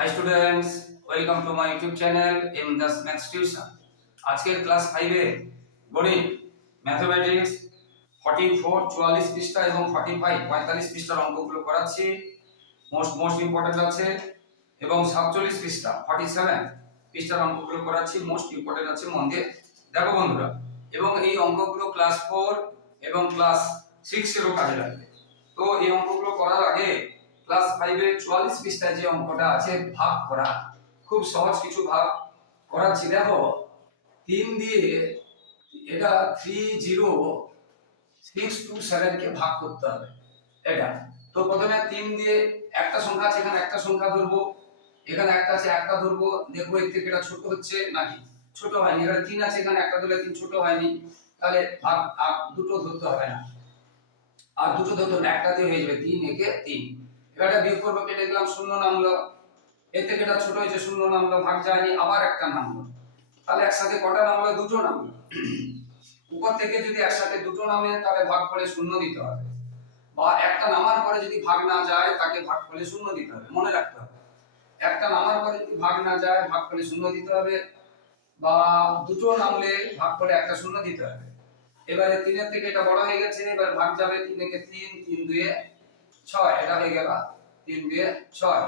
Hi students welcome to my YouTube channel M Das maths tuition আজকের class ফাইভে গণিত mathematics forty four চুয়াল্লিশ পৃষ্ঠা এবং ফর্টি ফাইভ পঁয়তাল্লিশ পৃষ্ঠার অঙ্কগুলো করাচ্ছি। মোস্ট মোস্ট ইম্পর্টেন্ট আছে। এবং সাতচল্লিশ পৃষ্ঠা ফর্টি সেভেন পৃষ্ঠার অঙ্কগুলো করাচ্ছি। মোস্ট ইম্পর্টেন্ট আছে মন দেখো বন্ধুরা, এবং এই অঙ্কগুলো ক্লাস ফোর এবং ক্লাস সিক্সেরও কাজে লাগবে। তো এই অঙ্কগুলো করার আগে ক্লাস ফাইভের চুয়াল্লিশ পৃষ্ঠায় যে অঙ্কটা আছে ভাগ করা। খুব সহজ কিছু ভাগ করাচ্ছি। দেখো তিন দিয়ে এটা থ্রি জিরো সিক্স টু সেভেনকে ভাগ করতে হবে। এটা। তো প্রথমে তিন দিয়ে একটা সংখ্যা আছে এখানে একটা সংখ্যা ধরবো। এখানে একটা আছে একটা ধরবো। দেখব এর থেকে এটা ছোট হচ্ছে নাকি? ছোট হয়নি। এখানে তিন আছে এখানে একটা ধরলে তিন ছোট হয়নি। তাহলে ভাগ দুটো ধরতে হবে না। আর দুটো ধরতে হবে না, একটা দিয়ে হয়ে যাবে তিন একে তিন। এটা বিয়োগ করব কেটে দিলাম শূন্য নামলো। এর থেকে এটা ছোট হয়েছে, শূন্য নামলো, ভাগ যায়নি, আবার একটা নামলো। তাহলে একসাথে কটা নামলো? দুটো নামলো। উপর থেকে যদি একসাথে দুটো নামে, তাহলে ভাগ করে শূন্য দিতে হবে। বা একটা নামার পরে যদি ভাগ না যায়, তাকে ভাগ করে শূন্য দিতে হবে, মনে রাখতে হবে। একটা নামার পরে যদি ভাগ না যায়, ভাগ করে শূন্য দিতে হবে। বা দুটো নামলে ভাগ করে একটা শূন্য দিতে হবে। এবারে তিনের থেকে এটা বড় হয়ে গেছে, এবার ভাগ যাবে তিন একে তিন তিন দুয়ে ছয়, এটা হয়ে গেল তিন দুয়ে ছয়।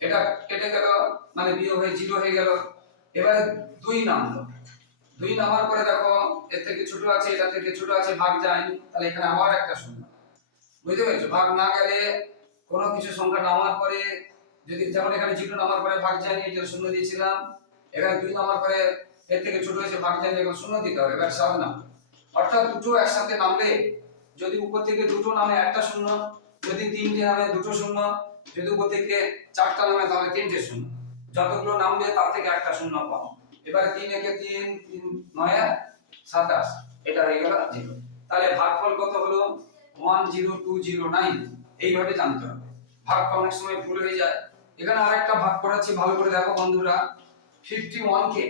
এটা কেটে গেল মানে বিয়োগ হয়ে জিরো হয়ে গেল। এবারে দুই নামলো দুই নামার পরে দেখো, এর থেকে ছোট আছে, এটা থেকে ছোট আছে, ভাগ যায়নি তাহলে এখানে আবার একটা শূন্য। বুঝতে পেরেছ? ভাগ না গেলে কোনো কিছু সংখ্যা নামার পরে, যদি যেমন এখানে জিরো নামার পরে ভাগ যায়নি এটা শূন্য দিয়েছিলাম। এখানে দুই নামার পরে এর থেকে ছোট হয়েছে, ভাগ যায়নি এখন শূন্য দিতে হবে। এবার সাত নাম অর্থাৎ দুটো একসাথে নামলে, যদি উপর থেকে দুটো নামে একটা শূন্য যদি তিনটে নামে দুটো শূন্য, যদি থেকে চারটা নামে, তাহলে তিনটে শূন্য। যতগুলো নামবে তার থেকে একটা শূন্য পাবো এবার তিন একে তিন তিন নয়, সাতাশ, এটা হয়ে গেল জিরো। তাহলে ভাগফল কত হলো? One zero, two zero, nine. এইভাবে জানতে হবে। ভাগটা অনেক সময় ভুল হয়ে যায়। এখানে আরেকটা ভাগ করাচ্ছি, ভালো করে দেখো বন্ধুরা। ফিফটি কে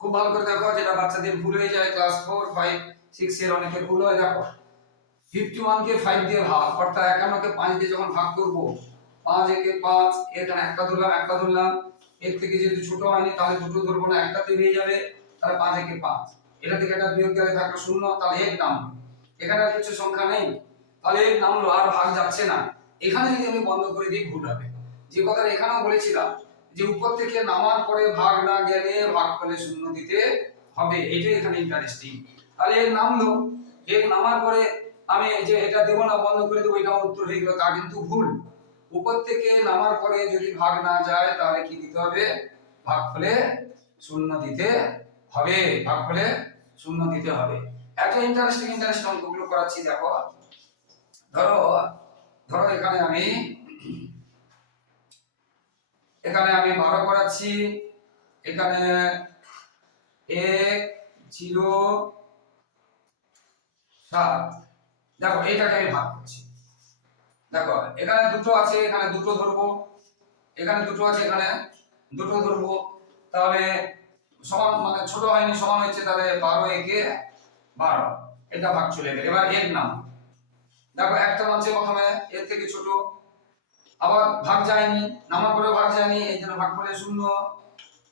খুব ভালো করে দেখো, যেটা বাচ্চাদের ভুল হয়ে যায় ক্লাস ফোর ফাইভ সিক্স এর অনেকের ভুল হয়ে, দেখো। ফিফটি ওয়ান কে ফাইভ দিয়ে ভাগ, অর্থাৎ একান্নকে পাঁচ দিয়ে যখন ভাগ করব, পাঁচ একে পাঁচ এখানে একটা ধরলাম একটা ধরলাম, এর থেকে যদি ছোট হয়নি, তাহলে দুটো ধরবো না, একটাতে হয়ে যাবে, তাহলে পাঁচ একে পাঁচ। এটা থেকে একটা বিয়োগ গেলে থাকল শূন্য, তাহলে এক নামলো এখানে আর কিছু সংখ্যা নেই, তাহলে এক নামলো আর ভাগ যাচ্ছে না। এখানে যদি আমি বন্ধ করে দিই, ভুল হবে। যে কথাটা এখানেও বলেছিলাম, যে উপর থেকে নামার পরে ভাগ না গেলে ভাগ করলে শূন্য দিতে হবে, এটাই এখানে ইন্টারেস্টিং তাহলে এর নামলো এর নামার পরে আমি যে এটা দেবো না, বন্ধ করে দেবো, এটা উত্তর হয়ে গেল, তা কিন্তু ভুল। উপর থেকে নামার পরে যদি ভাগ না যায়, তাহলে কি দিতে হবে? ভাগ ফলে শূন্য দিতে হবে। ভাগ ফলে শূন্য দিতে হবে। এত ইন্টারেস্টিং ইন্টারেস্টিং অঙ্কগুলো করাচ্ছি, দেখো। ধরো ধরো এখানে আমি এখানে আমি বারো করাচ্ছি। এখানে এক, জিরো, সাত। দেখো, এটাকে আমি ভাগ করছি। দেখো, এখানে দুটো আছে, এখানে দুটো ধরবো। এখানে দুটো আছে, এখানে দুটো ধরবো। তাহলে সমান মানে ছোট হয়নি, সমান হচ্ছে তাহলে বারো একে বারো। এটা ভাগ চলে গেল। এবার এর নাম। দেখো, একটা নামছে প্রথমে, এর থেকে ছোট। আবার ভাগ যায়নি, নামার পরে ভাগ যায়নি, এই জন্য ভাগ করে শূন্য।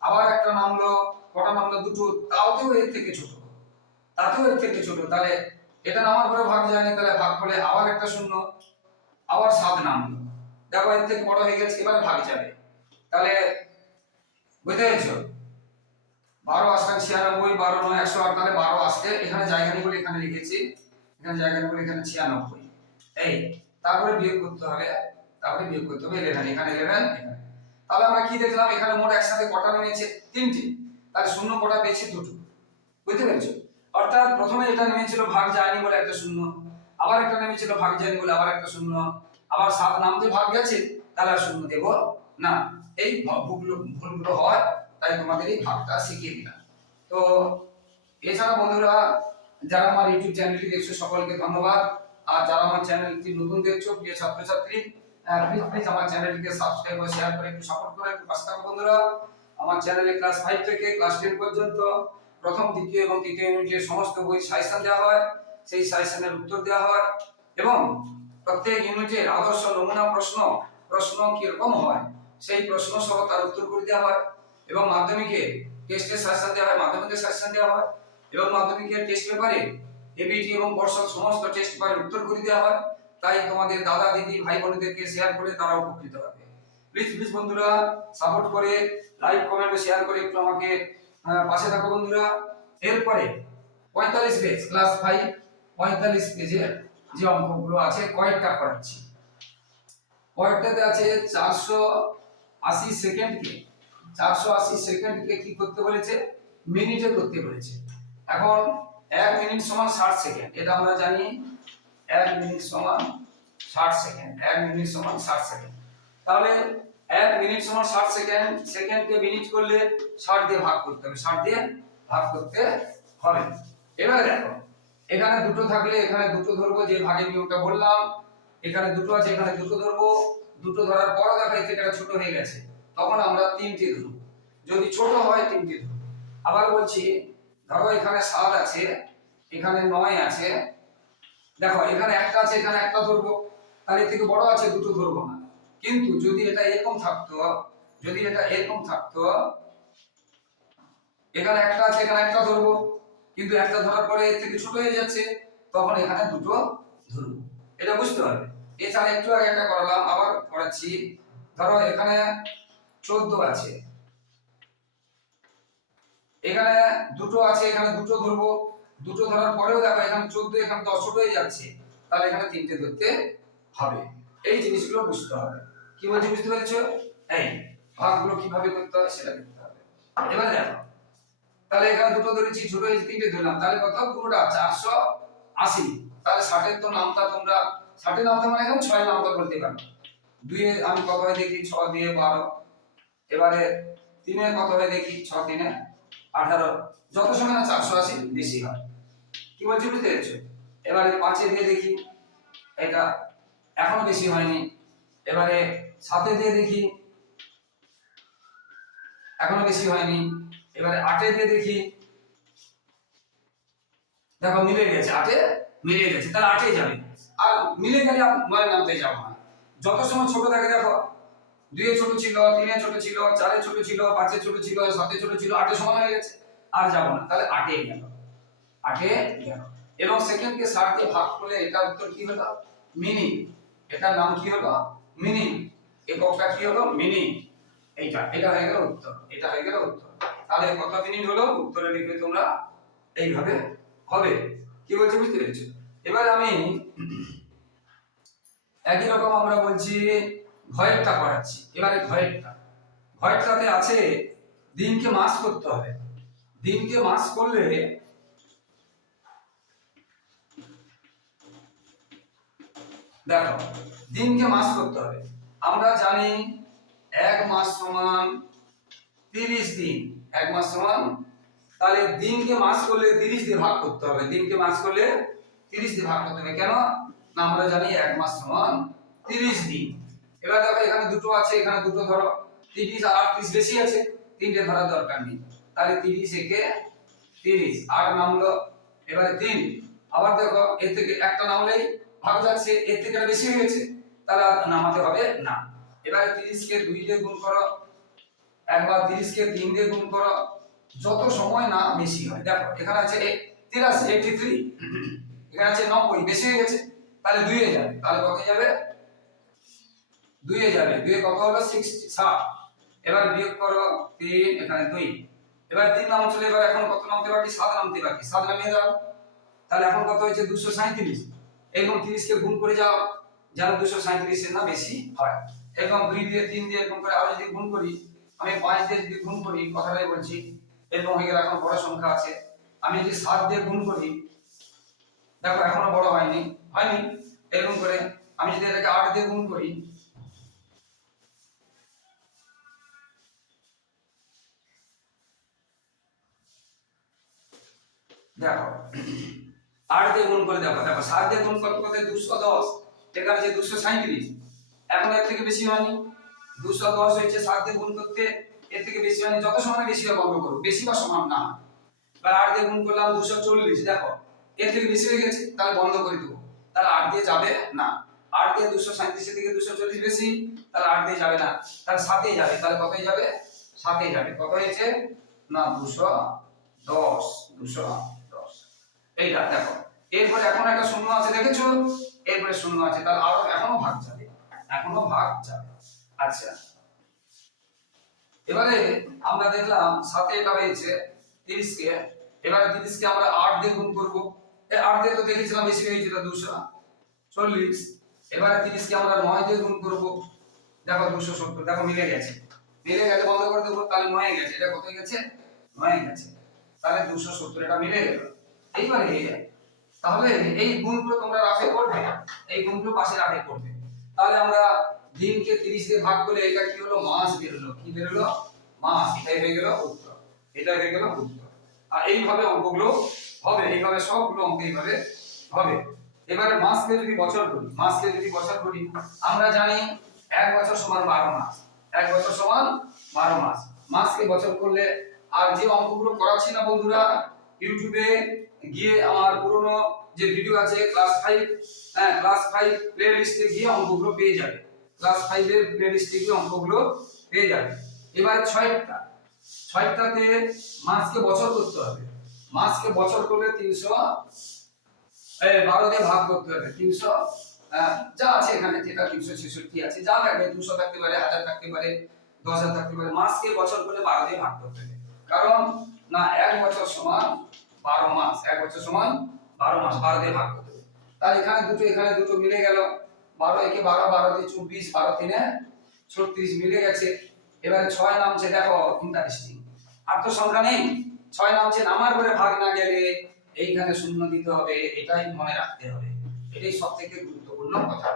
আবার একটা নামলো, কটা নামলো? দুটো। তাওতেও এর থেকে ছোট। তাতেও এর থেকে ছোট। তাহলে এটা নামার পরে ভাগ যায়নি তাহলে ভাগ করে আবার একটা শূন্য, আবার সাত নামলো। দেখো, এর থেকে বড় হয়ে গেছে, এবার ভাগ যাবে। তাহলে বুঝতে পেরেছ? বারো আসবেন ছিয়ানব্বই, বারো নয় একশো আট, তাহলে বারো আসতে এখানে জায়গা নেই বলে এখানে লিখেছি এখানে জায়গা বলে এখানে ছিয়ানব্বই। এই, তারপরে বিয়োগ করতে হবে। তারপরে বিয়োগ করতে হবে ইলেভেন এখানে ইলেভেন এখানে। তাহলে আমরা কি দেখলাম? এখানে মোট একসাথে কটা নেমেছে তিনটি। তাহলে শূন্য কটা পেয়েছি দুটো। বুঝতে পেরেছ? অর্থাৎ প্রথমে এটা নেমেছিল ভাগ যায়নি বলে একটা শূন্য, আবার একটা নেমেছিল ভাগ যায়নি বলে আবার একটা শূন্য, আবার সাত নামতে ভাগ গেছে, তাহলে আর শূন্য দেব না। এই ভুলগুলো ভুলগুলো হয়, তাই তোমাদের এই ভাগটা শিখিয়ে দিলাম। তো এছাড়া বন্ধুরা, যারা আমার ইউটিউব চ্যানেলটি দেখছ, সকলকে ধন্যবাদ। আর যারা আমার চ্যানেলটি নতুন দেখছ, প্রিয় ছাত্রছাত্রী প্লিজ প্লিজ আমার চ্যানেলটিকে সাবস্ক্রাইব ও শেয়ার করে একটু সাপোর্ট করে, একটু পাশে বন্ধুরা। আমার চ্যানেলে ক্লাস ফাইভ থেকে ক্লাস টেন পর্যন্ত প্রথম দ্বিতীয় এবং তৃতীয় ইউনিটের সমস্ত বই সাজেশন দেওয়া হয়। সেই সাজেশনের উত্তর দেওয়া হয় এবং প্রত্যেক ইউনিটের আদর্শ নমুনা প্রশ্ন প্রশ্ন কীরকম হয় সেই প্রশ্ন সহ তার উত্তর করে দেওয়া হয় এবং মাধ্যমিকে টেস্টের সাজেশন দেওয়া হয়, মাধ্যমিকের সাজেশন দেওয়া হয় এবং মাধ্যমিকের টেস্ট পেপারে এবিটি এবং পর্ষদ সমস্ত টেস্ট পেপারে উত্তর করে দেওয়া হয়। তাই তোমাদের দাদা, দিদি, ভাই বোনদেরকে শেয়ার করে তারা উপকৃত হবে। প্লিজ প্লিজ বন্ধুরা সাপোর্ট করে লাইক কমেন্ট শেয়ার করে একটু আমাকে পাশে থাকো বন্ধুরা। এরপরে পঁয়তাল্লিশ পেজ ক্লাস ফাইভ পঁয়তাল্লিশ পেজের যে অঙ্কগুলো আছে, কয়েকটা করাচ্ছি। কয়েকটাতে আছে চারশো আশি সেকেন্ডকে চারশো আশি সেকেন্ডকে কি করতে বলেছে? মিনিটে করতে বলেছে। এখন এক মিনিট সমান ষাট সেকেন্ড এটা আমরা জানি। এক মিনিট সমান ষাট সেকেন্ড এক মিনিট সমান ষাট সেকেন্ড তাহলে এক মিনিট সমান ষাট সেকেন্ড সেকেন্ডকে মিনিট করলে ষাট দিয়ে ভাগ করতে হবে। ষাট দিয়ে ভাগ করতে হবে। এবারে দেখো, এখানে দুটো থাকলে এখানে দুটো ধরবো, যে ভাগের নিয়মটা বললাম। এখানে দুটো আছে, এখানে দুটো ধরবো। দুটো ধরার পরও দেখো থেকে এটা ছোট হয়ে গেছে। তখন আমরা তিনটে ধরবো। যদি ছোট হয়, তিনটে ধরবো। আবার বলছি, ধরো এখানে সাত আছে, এখানে নয় আছে। দেখো, এখানে একটা আছে, এখানে একটা ধরবো। তাহলে থেকে বড় আছে, দুটো ধরবো না। কিন্তু যদি এটা এরকম থাকতো, যদি এটা এরকম থাকতো, এখানে একটা আছে, এখানে একটা ধরবো। কিন্তু একটা ধরার পরে এর থেকে ছোট হয়ে যাচ্ছে, তখন এখানে দুটো ধরবো। এটা বুঝতে হবে এছাড়া একটু আগে একটা করালাম, আবার করাচ্ছি। ধরো এখানে চোদ্দ আছে। এখানে দুটো আছে, এখানে দুটো ধরবো। দুটো ধরার পরেও দেখো এখানে চোদ্দ, এখানে দশ ছোট হয়ে যাচ্ছে। তাহলে এখানে তিনটে ধরতে হবে। এই জিনিসগুলো বুঝতে হবে। কি বলছি বুঝতে পেরেছ? এই ভাগগুলো কীভাবে করতে হয় সেটা করতে হবে। এবার দেখো, তাহলে এখানে দুটো ধরেছি, ছোট হয়েছে তিনটে ধরলাম। তাহলে কত? পুরোটা চারশো আশি। তাহলে ষাটের তো নামটা তোমরা, ষাটের নামটা মানে এখন ছয় নামটা বলতে পারো। দুইয়ে আমি কত হয় দেখি? ছ দিয়ে বারো। এবারে তিনে কত হয় দেখি? ছ তিনে আঠারো। যত সময় না চারশো আশি বেশি হয়। কি বলছি বুঝতে পেরেছ? এবারে পাঁচে দিয়ে দেখি। এটা এখনও বেশি হয়নি। এবারে সাতে দিয়ে দেখি। এখনও বেশি হয়নি। এবারে আটে দিয়ে দেখি। দেখো, মিলে গেছে। আটে মিলে গেছে। তাহলে আটে যাবে। আর মিলে গেলে আর নামতে যাব না। যত সময় ছোট থাকে, দেখো দুইয়ে ছোট ছিল, তিনে ছোট ছিল, চারে ছোট ছিল, পাঁচে ছোট ছিল, সাতে ছোট ছিল, আটে সমান হয়ে গেছে। আর যাব না। তাহলে আটে গেল। আটে গেল। এবং সেকেন্ডকে ষাট দিয়ে ভাগ করলে এটা উত্তর কি হলো? মিনি এটার নাম কি হলো? মিনি। এককটা কি হলো? মিনি। এইটা, এটা হয়ে গেল উত্তর, এটা হয়ে গেল উত্তর। তাহলে কত মিনিট হলো? উত্তরে লিখবে তোমরা এইভাবে হবে। কি বলছি বুঝতে পেরেছ? এবার আমি একই রকম আমরা বলছি ভয়েরটা করাচ্ছি এবারে ভয়েরটা। ভয়েরটাতে আছে দিনকে মাস করতে হবে। দিনকে মাস করলে দেখো, দিনকে মাস করতে হবে। আমরা জানি এক মাস সমান তিরিশ দিন। এক মাস সমান, তাহলে দিনকে মাস করলে তিরিশ দিয়ে ভাগ করতে হবে। দিনকে মাস করলে তিরিশ দিয়ে ভাগ করতে হবে। কেন? না, আমরা জানি এক মাস সমান তিরিশ দিন। এবার দেখো, এখানে দুটো আছে, এখানে দুটো ধরো। তিরিশ আর আটত্রিশ বেশি আছে, তিনটে ধরার দরকার নেই। তাহলে তিরিশ একে তিরিশ, আট নামলো। এবারে তিন। আবার দেখো, এর থেকে একটা নামলেই ভাগ যাচ্ছে, এর থেকে বেশি হয়ে গেছে তাহলে নামাতে হবে না। এবারে তিরিশকে দুই দিয়ে গুণ করো, একবার তিরিশকে তিন দিয়ে গুণ করো, যত সময় না বেশি হয়। দেখো, এখানে আছে তিরাশি এইটি থ্রি এখানে আছে নব্বই, বেশি হয়ে গেছে, তাহলে দুইয়ে যাবে। তাহলে কত যাবে? দুইয়ে যাবে। দুইয়ে কত হলো? সিক্স ষাট। এবার বিয়োগ করো তিন, এখানে দুই। এবার তিন নাম চলে, এবার এখন কত নামতে বাকি? সাত নামতে বাকি। সাত নামিয়ে দাও। তাহলে এখন কত হয়েছে? দুশো সাঁত্রিশ এরকম তিরিশকে গুণ করে যাও যেন দুশো সাঁত্রিশের না বেশি হয়। এরকম দুই দিয়ে তিন দিয়ে এরকম করে আরও যদি গুণ করি, আমি পাঁচ দিয়ে যদি গুণ করি, কথাটাই বলছি, এরকম হয়ে গেলে এখন বড় সংখ্যা আছে। আমি যদি সাত দিয়ে গুণ করি, দেখো এখনও বড় হয়নি হয়নি, এরকম করে আমি যদি এটাকে আট দিয়ে গুণ করি, দেখো আট দিয়ে গুণ করে দেখো দেখো, সাত দিয়ে গুণ করতে করতে দুশো দশ এখানে যে দুশো সাঁত্রিশ এখন এর থেকে বেশি হয়নি। দুশো দশ হয়েছে সাত দিয়ে গুণ করতে, এর থেকে বেশি হয়নি। যত সময় বেশি হয় বন্ধ করো, বেশি বা সমান না। এবার আট দিয়ে গুণ করলাম দুশো চল্লিশ, দেখো, এর থেকে বেশি হয়ে গেছে, তাহলে বন্ধ করে দেবো। তাহলে আট দিয়ে যাবে না। আট দিয়ে দুশো সাঁত্রিশের থেকে দুশো চল্লিশ বেশি, তাহলে আট দিয়ে যাবে না। তাহলে সাতেই যাবে, তাহলে কতই যাবে? সাতেই যাবে। কত হয়েছে? না, দশ দুশো, দশ এইটা দেখো। এরপরে এখন একটা শূন্য আছে, দেখেছ? এরপরে শূন্য আছে, তাহলে আরও এখনও ভাগ যাবে, এখনও ভাগ যাবে। আচ্ছা। এবারে আমরা দেখলাম সাথে এটা হয়েছে তিরিশ কে এবারে তিরিশ কে আমরা আট দিয়ে গুণ করব। আট দিয়ে তো দেখেছিলাম বেশি হয়েছিল দুশো চল্লিশ। এবারে তিরিশ কে আমরা নয় দিয়ে গুণ করব। দেখো দুশো সত্তর, দেখো মিলে গেছে। মিলে গেছে বন্ধ করে দেবো, তাহলে নয় গেছে। এটা কত গেছে? নয় গেছে। তাহলে দুশো সত্তর, এটা মিলে গেল। এইবারে তাহলে এই গুণগুলো তোমরা রাফে করবে এই গুণগুলো পাশে রাফে করবে। তাহলে আমরা দিনকে 30 দিয়ে ভাগ করলে এটা কি হলো? মাস বেরোলো। কি বেরোলো? মাস। এটাই হয়ে গেল উত্তর। এটা হয়ে গেল উত্তর। আর এইভাবে অঙ্কগুলো হবে। এইভাবে সবগুলো অঙ্ক এইভাবে হবে। এবারে মাসকে যদি বছর করি, মাসকে যদি বছর করি, আমরা জানি এক বছর সমান বারো মাস। এক বছর সমান বারো মাস। মাসকে বছর করলে আর যে অঙ্কগুলো করাচ্ছি না বন্ধুরা, ইউটিউবে গিয়ে আমার পুরনো যে ভিডিও আছে ক্লাস ফাইভ হ্যাঁ ক্লাস ফাইভ প্লে লিস্টে গিয়ে অঙ্কগুলো পেয়ে যাবে। ক্লাস ফাইভের প্লে লিস্টে গিয়ে অঙ্কগুলো পেয়ে যাবে। এবার ছয়টা। ছয়টাতে মাসকে বছর করতে হবে। মাসকে বছর করলে তিনশো বারো দিয়ে ভাগ করতে হবে। তিনশো যা আছে এখানে, যেটা তিনশো ছেষট্টি আছে, যা থাকবে দুশো থাকতে পারে, হাজার থাকতে পারে, দশ হাজার থাকতে পারে। মাসকে বছর করলে বারো দিয়ে ভাগ করতে হবে। কারণ, না, এক বছর সমান বারো মাস, এক বছর সমান বারো মাস, বারো দিয়ে ভাগ করতে তাহলে এখানে দুটো এখানে দুটো মিলে গেল। বারো একে বারো বারো দিয়ে চব্বিশ, বারো তিনে ছত্রিশ মিলে গেছে। এবার ছয় নামছে, দেখো ইন্টারেস্টিং আর তো সংখ্যা নেই। ছয় নামছে, নামার পরে ভাগ না গেলে এইখানে শূন্য দিতে হবে, এটাই মনে রাখতে হবে। এটাই সব থেকে গুরুত্বপূর্ণ কথা।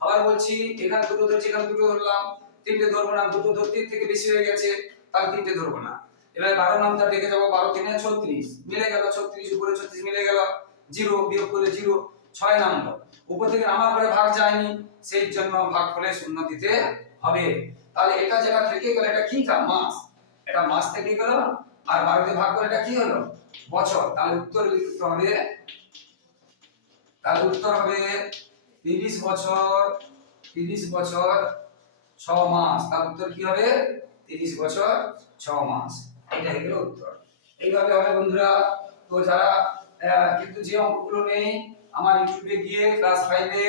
আবার বলছি, এখানে দুটো ধরছি, এখানে দুটো ধরলাম। তিনটে ধরবো না, দুটো ধরতে থেকে বেশি হয়ে গেছে, তাহলে তিনটে ধরবো না। এবার বারো নামটা ডেকে যাব, বারো তিনে ছত্রিশ। মিলে গেল ছত্রিশ, উপরে ছত্রিশ, মিলে গেল জিরো, বিয়োগ করে জিরো, ছয় নামলো উপর থেকে নামার পরে ভাগ যায়নি, সেই জন্য ভাগ করে শূন্য দিতে হবে। তাহলে এটা যেটা থেকে গেল, এটা কি তা মাস। এটা মাস থেকে গেল, আর বারো দিয়ে ভাগ করে এটা কি হলো? বছর। তাহলে উত্তর লিখতে হবে। তাহলে উত্তর হবে তিরিশ বছর তিরিশ বছর, ছ মাস। তার উত্তর কি হবে? তিরিশ বছর, ছ মাস। এটা হয়ে গেল উত্তর। এইভাবে হবে বন্ধুরা। তো যারা কিন্তু যে অঙ্কগুলো নেই, আমার ইউটিউবে গিয়ে ক্লাস ফাইভে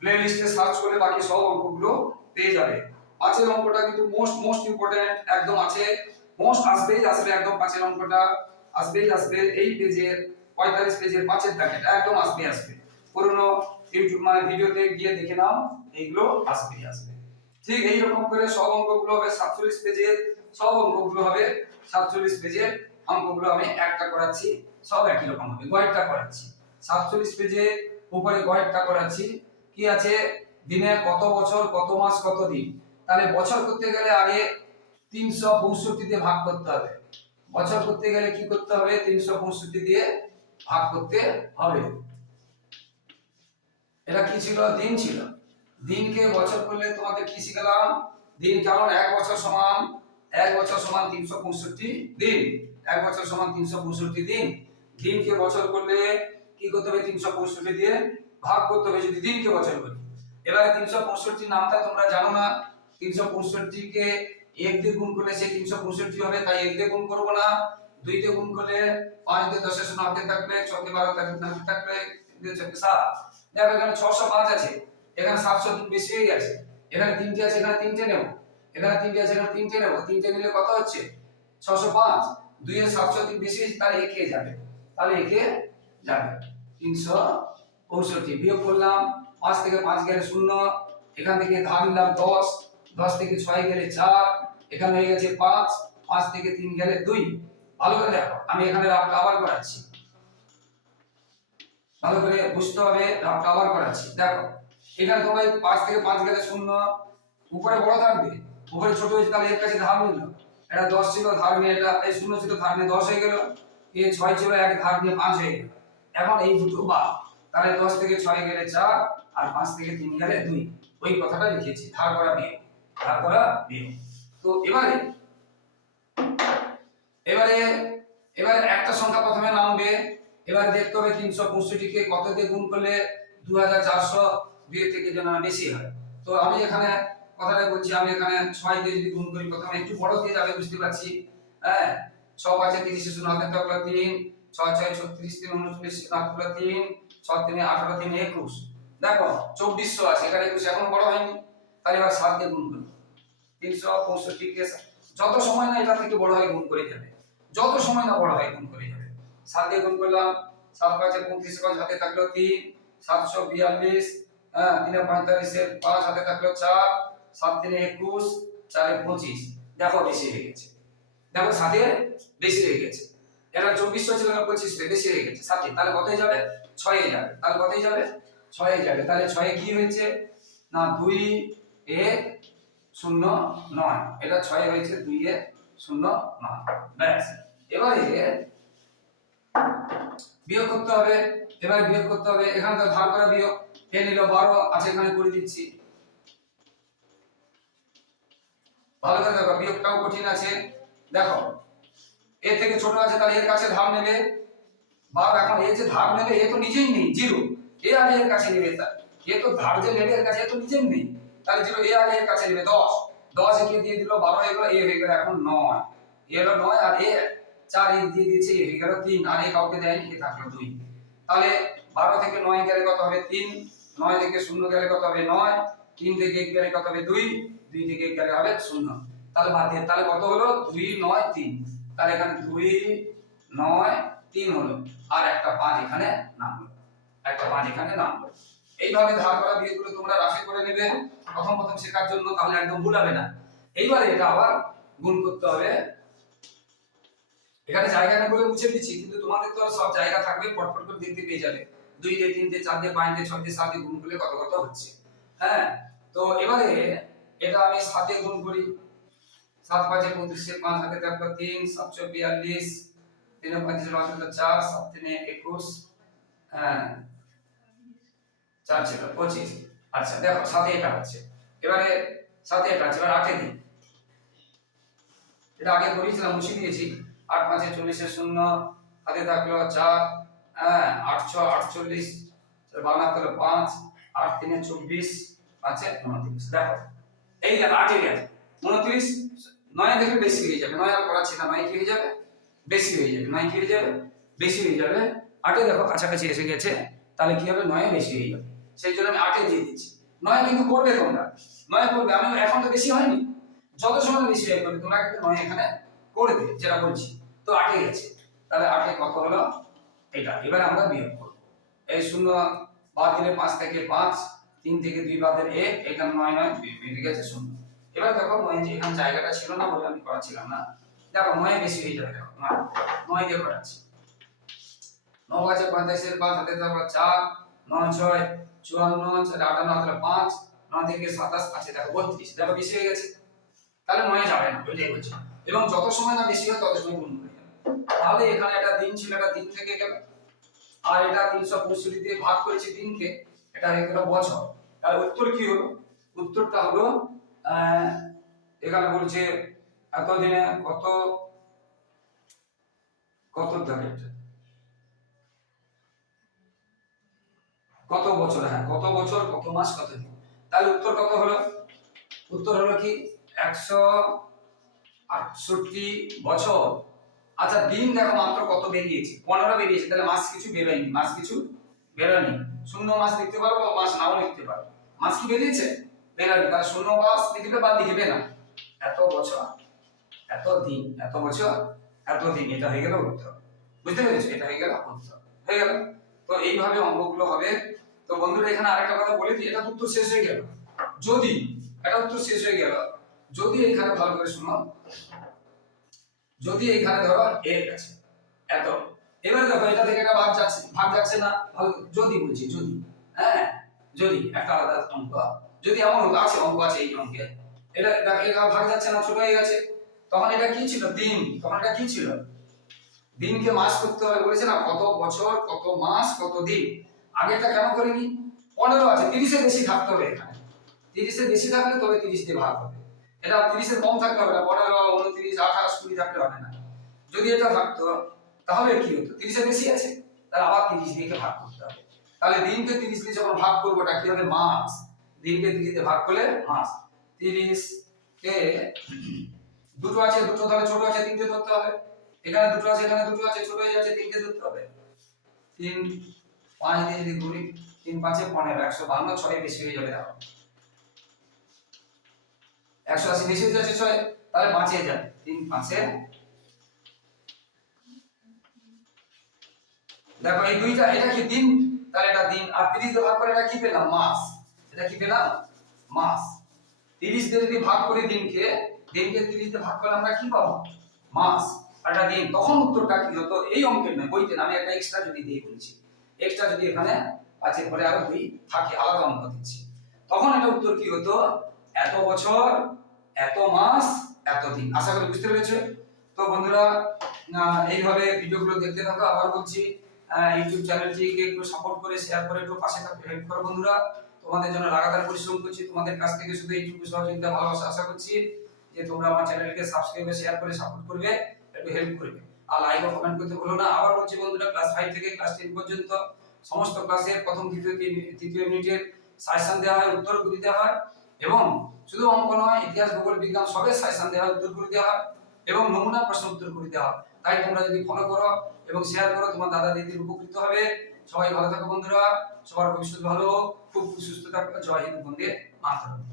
প্লে লিস্টে সার্চ করলে বাকি সব অঙ্কগুলো পেয়ে যাবে। পাঁচের অঙ্কটা কিন্তু মোস্ট মোস্ট ইম্পর্টেন্ট একদম আছে। মোস্ট আসবেই আসবে একদম পাঁচের অঙ্কটা আসবেই, আসবে এই পেজের পঁয়তাল্লিশ পেজের পাঁচের দাগের একদম আসবে আসবে। পুরোনো ইউটিউব মানে ভিডিওতে গিয়ে দেখে নাও, এইগুলো আসবেই, আসবে। ঠিক এইরকম করে সব অঙ্কগুলো হবে সাতচল্লিশ পেজের সব অঙ্কগুলো হবে, সাতচল্লিশ পেজের অঙ্কগুলো আমি একটা করাচ্ছি, সব একই রকম হবে, গয়েরটা করাচ্ছি। সাতচল্লিশ পেজে উপরে গয়েরটা করাচ্ছি, কি আছে? দিনে কত বছর, কত মাস, কত দিন? তাহলে বছর করতে গেলে আগে তিনশো পঁয়ষট্টি দিয়ে ভাগ করতে হবে। বছর করতে গেলে কি করতে হবে? তিনশো পঁয়ষট্টি দিয়ে ভাগ করতে হবে। এটা কি ছিল? দিন ছিল। দিনকে বছর করলে তোমাদের কি শিখালাম? দিন কেমন? এক বছর সমান এক বছর সমান তিনশো পঁয়ষট্টি দিন। এক বছর সমান তিনশো পঁয়ষট্টি দিন। দিনকে বছর করলে কি করতে হবে? তিনশো পঁয়ষট্টি দিয়ে ভাগ করতে হবে যদি দিনকে বছর করি। এবারে তিনশো পঁয়ষট্টি নামটা তোমরা জানো না। তিনশো পঁয়ষট্টিকে এক দিয়ে গুণ করলে সেই তিনশো পঁয়ষট্টি হবে। তাই এক দিয়ে গুণ করব না। দুই দিয়ে গুণ করলে পাঁচ দিয়ে দশের শূন্য হাতে থাকবে। ছকে বারো হাতে থাকবে সাত। দেখো এখানে ছশো পাঁচ আছে। এখানে সাতশো বেশি হয়ে গেছে। এখানে তিনটে আছে, এখানে তিনটে নেব। এখানে তিনটে আছে এখানে তিনটে নেব। তিনটে নিলে কত হচ্ছে? ছশো পাঁচ। দুই এর সাতশো তিন, বেশি তাহলে একে যাবে। তাহলে একে যাবে। তিনশো পঁয়ষট্টি। বিয়োগ করলাম, পাঁচ থেকে পাঁচ গেলে শূন্য। এখান থেকে ধার নিলাম দশ। দশ থেকে ছয় গেলে চার। এখানে হয়ে গেছে পাঁচ। পাঁচ থেকে তিন গেলে দুই। ভালো করে দেখো, আমি এখানে রাফটা আবার করাচ্ছি। ভালো করে বুঝতে হবে রাফটা আবার করাচ্ছি। দেখো, এখানে তোমরা পাঁচ থেকে পাঁচ গেলে শূন্য। উপরে বড় থাকবে। উপরে ছোট হয়েছে, তাহলে এর কাছে ধার নিল এটা দশ ছিল, ধার নিয়ে এটা এই শূন্য ছিল, ধার নিয়ে দশ হয়ে গেল। এ ছয় ছিল, এক ধার নিয়ে পাঁচ হয়ে গেল। এখন এই দুটো বা তাহলে দশ থেকে ছয় গেলে চার, আর পাঁচ থেকে তিন গেলে দুই। ওই কথাটা লিখেছি, ধার করা বিয়ে ধার করা বিয়ে তো এবারে এবারে এবারে একটা সংখ্যা প্রথমে নামবে। এবার দেখতে হবে তিনশো পঁয়ষট্টিকে কত দিয়ে গুণ করলে দু হাজার চারশো দুই থেকে যেন বেশি হয়। তো আমি এখানে কথাটা বলছি, আমি এখানে ছয় দিয়ে যদি গুণ করি, প্রথমে একটু বড় দিয়ে যাবে, বুঝতে পারছি। হ্যাঁ? ছ পাঁচে তিরিশে শূন্য তিন ছয় ছয় ছত্রিশ তিন, উনচল্লিশ থাকল তিন ছ তিনে, আঠারো তিন, একুশ। দেখো, চব্বিশশো আছে, এখানে একুশ, এখনও বড় হয়নি। তাহলে এবার সাত দিয়ে গুণ করি। তিনশো পঁয়ষট্টি যত সময় না এটা থেকে বড় হয় গুণ করে যাবে। যত সময় না বড় হয় গুণ করে যাবে। সাত দিয়ে গুণ করলাম, সাত পাঁচে পঁয়ত্রিশ পাঁচ হাতে থাকল তিন, সাতশো বিয়াল্লিশ হ্যাঁ? তিনে পঁয়তাল্লিশের পাঁচ হাতে থাকল চার সাত তিনে একুশ, চারে পঁচিশ। দেখো বেশি হয়ে গেছে। দেখো বেশি হয়ে গেছে। এটা বেশি হয়ে গেছে। সাথে তাহলে যাবে? ছয়ে যাবে। তাহলে যাবে? ছয়ে যাবে। তাহলে ছয়ে কি হয়েছে? না, দুই এক শূন্য নয়। এটা হয়েছে দুই এক শূন্য নয়। এবারে বিয়োগ করতে হবে। এবারে বিয়োগ করতে হবে। এখানে ধার করা বিয়োগ। এ নিল বারো আছে এখানে করে দিচ্ছি। ভালো করে দেখো, বিয়োগটাও কঠিন আছে। দেখো এর থেকে ছোট আছে, তাহলে এর কাছে ধার নেবে। বারো, এখন এ যে ধার নেবে, এ তো নিজেই নেই জিরো এ আগে এর কাছে নেবে এ তো ধার যে নেবে, এর কাছে এ তো নিজেই নেই। তাহলে জিরো এ আগে এর কাছে নেবে, দশ। দশ একে দিয়ে দিল বারো এগুলো এ হয়ে গেল এখন নয়। এ হলো নয় আর এ চার এ দিয়ে দিয়েছে, এ হয়ে গেল তিন, আর এ কাউকে দেয়নি, এ থাকল দুই। তাহলে বারো থেকে নয় গেলে কত হবে? তিন। নয় থেকে শূন্য গেলে কত হবে? নয়। তিন থেকে এক গেলে কত হবে? দুই। দুই থেকে এক হবে শূন্য। তাহলে বাদ দিয়ে, তাহলে কত হলো? দুই, নয়, তিন। তাহলে এখানে দুই, নয়, তিন হলো। আর একটা পাঁচ এখানে নামলো। একটা পাঁচ এখানে নামলো। এইভাবে ধার করা বিয়েগুলো তোমরা রাশি করে নেবে। প্রথম প্রথম শেখার জন্য তাহলে একদম ভুলাবে না। এইবারে এটা আবার গুণ করতে হবে। এখানে জায়গা না করে মুছে দিচ্ছি, কিন্তু তোমাদের তো সব জায়গা থাকবে পটপট করে দেখতে পেয়ে যাবে। দুই দিয়ে তিন দিয়ে চার দিয়ে পাঁচ দিয়ে ছয় দিয়ে সাত দিয়ে গুণ করলে কত কত হচ্ছে? হ্যাঁ? তো এবারে এটা আমি দিয়ে গুণ করি। সাত পাঁচে পঁচিশে পাঁচ, হাতে থাকল তিন সাতশো বিয়াল্লিশ, তিনে পঁয়ত্রিশ পাঁচ চার, সাত তিনে একুশ হ্যাঁ চার ছিল পঁচিশ। আচ্ছা দেখো সাথে এটা হচ্ছে। এবারে সাথে এটা আছে এবার আটে দিই। এটা আগে করেছিলাম মুছে দিয়েছি। আট পাঁচে চল্লিশে শূন্য, হাতে থাকল চার হ্যাঁ আটশো আটচল্লিশ বাংলা হলো পাঁচ, আট তিনে চব্বিশ, পাঁচে উনত্রিশ। দেখো এই দেখো আটে গেল উনত্রিশ, নয় থেকে বেশি হয়ে যাবে। নয় আর করাচ্ছি না নয় কি হয়ে যাবে? বেশি হয়ে যাবে। নয় কি হয়ে যাবে? বেশি হয়ে যাবে। আটে দেখো কাছাকাছি এসে গেছে, তাহলে কি হবে? নয় বেশি হয়ে যাবে। সেই জন্য আমি আটে দিয়ে দিচ্ছি। নয় কিন্তু করবে তোমরা। নয় করবে। আমি এখন তো বেশি হয়নি। যত সময় বেশি হয়ে করবে তোমরা কিন্তু নয় এখানে করবে, যেটা বলছি। তো আটে গেছে। তাহলে আটে কত হলো? এটা। এবার আমরা বিয়োগ করব। এই শূন্য বাদ দিলে পাঁচ থেকে পাঁচ তিন থেকে দুই বাদের এক এখানে নয় নয়, দুই- বেরিয়ে গেছে শূন্য। এবার দেখো নয় যে এখানে জায়গাটা ছিল না বলে আমি করাচ্ছিলাম না। দেখো নয় বেশি হয়ে যাবে, দেখো নয় দিয়ে করাচ্ছি। ন আছে পঁয়তাল্লিশের পাঁচ, হাতে তারপর চার, নয়, ছয়, চুয়ান্ন চার আটান্ন হাতে পাঁচ, নয় থেকে সাতাশ, আছে, দেখো, বত্রিশ, দেখো, বেশি হয়ে গেছে। তাহলে নয় যাবে না, ওইটাই বলছি। এবং যত সময় না বেশি হয়, তত সময় গুণ করে যাবে। তাহলে এখানে একটা দিন ছিল, একটা দিন থেকে গেল। আর এটা তিনশো পঁয়ষট্টি দিয়ে ভাগ করেছি দিনকে, এটা হয়ে গেল বছর। তাহলে উত্তর কি হলো? উত্তরটা হলো এখানে বলছে এতদিনে কত কত দেখে কত বছর? হ্যাঁ কত বছর, কত মাস, কত দিন? তাহলে উত্তর কত হলো? উত্তর হলো কি? একশো আটষট্টি বছর। আচ্ছা দিন দেখো মাত্র কত বেরিয়েছে? পনেরো বেরিয়েছে, তাহলে মাস কিছু বেরোয়নি, মাস কিছু বেরোয়নি। শূন্য মাস লিখতে পারব, মাস নাও লিখতে পারব। মাস কি বেরিয়েছে বেরোয়নি তাহলে শূন্য মাস লিখবে বা লিখবে না। এত বছর, এত দিন, এত বছর, এত দিন, এটা হয়ে গেল উত্তর। বুঝতে পেরেছ? এটা হয়ে গেল উত্তর। হয়ে গেল। তো এইভাবে অঙ্কগুলো হবে। তো বন্ধুরা, এখানে আরেকটা কথা বলে এটা তো উত্তর শেষ হয়ে গেল। যদি এটা উত্তর শেষ হয়ে গেল, যদি এখানে ভালো করে শুনো। যদি এখানে ধরো এক আছে এত। এবারে দেখো, এটা থেকে একটা ভাগ যাচ্ছে। ভাগ যাচ্ছে না? ভালো যদি বলছি, যদি। হ্যাঁ? যদি একটা আলাদা অঙ্ক যদি এমন অঙ্ক আছে অঙ্ক আছে এই অঙ্কে, এটা এটা ভাগ যাচ্ছে না, ছোট হয়ে গেছে। তখন এটা কি ছিল? দিন। তখন এটা কি ছিল? দিনকে মাস করতে হবে বলেছে না, কত বছর, কত মাস, কত দিন। আগেরটা কেন করিনি? পনেরো আছে, তিরিশের বেশি থাকতে হবে এখানে। তিরিশের বেশি থাকলে তবে তিরিশ দিয়ে ভাগ হবে। এটা তিরিশের কম থাকতে হবে না, পনেরো, উনত্রিশ, আঠাশ, কুড়ি থাকলে হবে না। যদি এটা থাকতো, তাহলে কি হতো? তিরিশের বেশি আছে, তাহলে আবার তিরিশ দিয়ে ভাগ তাহলে দিনকে তিরিশ দিয়ে যখন ভাগ করব ওটা কি হবে? মাস। দিনকে তিরিশে ভাগ করলে মাস। তিরিশ কে? দুটো আছে, দুটো তাহলে ছোট আছে, তিনটে ধরতে হবে। এখানে দুটো আছে, এখানে দুটো আছে, ছোট হয়ে যাচ্ছে, তিনটে ধরতে হবে। তিন পাঁচ দিয়ে যদি করি, তিন পাঁচে পনেরো, একশো বান্ন ছয় বেশি হয়ে যাবে দেখো। একশো আশি বেশি হয়ে যাচ্ছে ছয়, তাহলে পাঁচে যাবে। তিন পাঁচে দেখো, এই দুইটা, এটা কি দিন তাহলে এটা দিন, আর তিরিশ দিয়ে ভাগ করে এটা কি পেলাম? মাস। এটা কি পেলাম? মাস। তিরিশ দিয়ে যদি ভাগ করি দিনকে দিনকে তিরিশ দিয়ে ভাগ করলে আমরা কি পাবো? মাস। আর এটা দিন, তখন উত্তরটা কি হতো? এই অঙ্কের নয়, বইতে আমি একটা এক্সট্রা যদি দিয়ে বলছি। এক্সট্রা যদি এখানে আছে, পরে আরও দুই, থাকে, আলাদা অঙ্ক দিচ্ছি। তখন এটা উত্তর কি হতো? এত বছর, এত মাস, এত দিন। আশা করি বুঝতে পেরেছ? তো বন্ধুরা এইভাবে ভিডিওগুলো দেখতে থাকো, আবার বলছি। ইউটিউব চ্যানেলটিকে একটু সাপোর্ট করে শেয়ার করে একটু পাশে থাকতে হেল্প করো বন্ধুরা। তোমাদের জন্য লাগাতার পরিশ্রম করছি। তোমাদের কাছ থেকে শুধু এইটুকু সহযোগিতা, ভালোবাসা আশা করছি যে তোমরা আমার চ্যানেলকে সাবস্ক্রাইব শেয়ার করে সাপোর্ট করবে, একটু হেল্প করবে। আর লাইক ও কমেন্ট করতে ভুলো না। আবার বলছি বন্ধুরা ক্লাস ফাইভ থেকে ক্লাস টেন পর্যন্ত সমস্ত ক্লাসের প্রথম, দ্বিতীয় তৃতীয় ইউনিটের সাজেশন দেওয়া হয়, উত্তর করে দেওয়া হয় এবং শুধু অঙ্ক নয়, ইতিহাস, ভূগোল, বিজ্ঞান সবের সাজেশন দেওয়া হয়, উত্তর করে দেওয়া হয় এবং নমুনা প্রশ্ন উত্তর করে দেওয়া হয়। তাই তোমরা যদি ফলো করো এবং শেয়ার করো, তোমার দাদা দিদির উপকৃত হবে। সবাই ভালো থাকো বন্ধুরা। সবার ভবিষ্যৎ ভালো খুব সুস্থ থাকো। জয় হিন্দ বন্ধে মাতরম।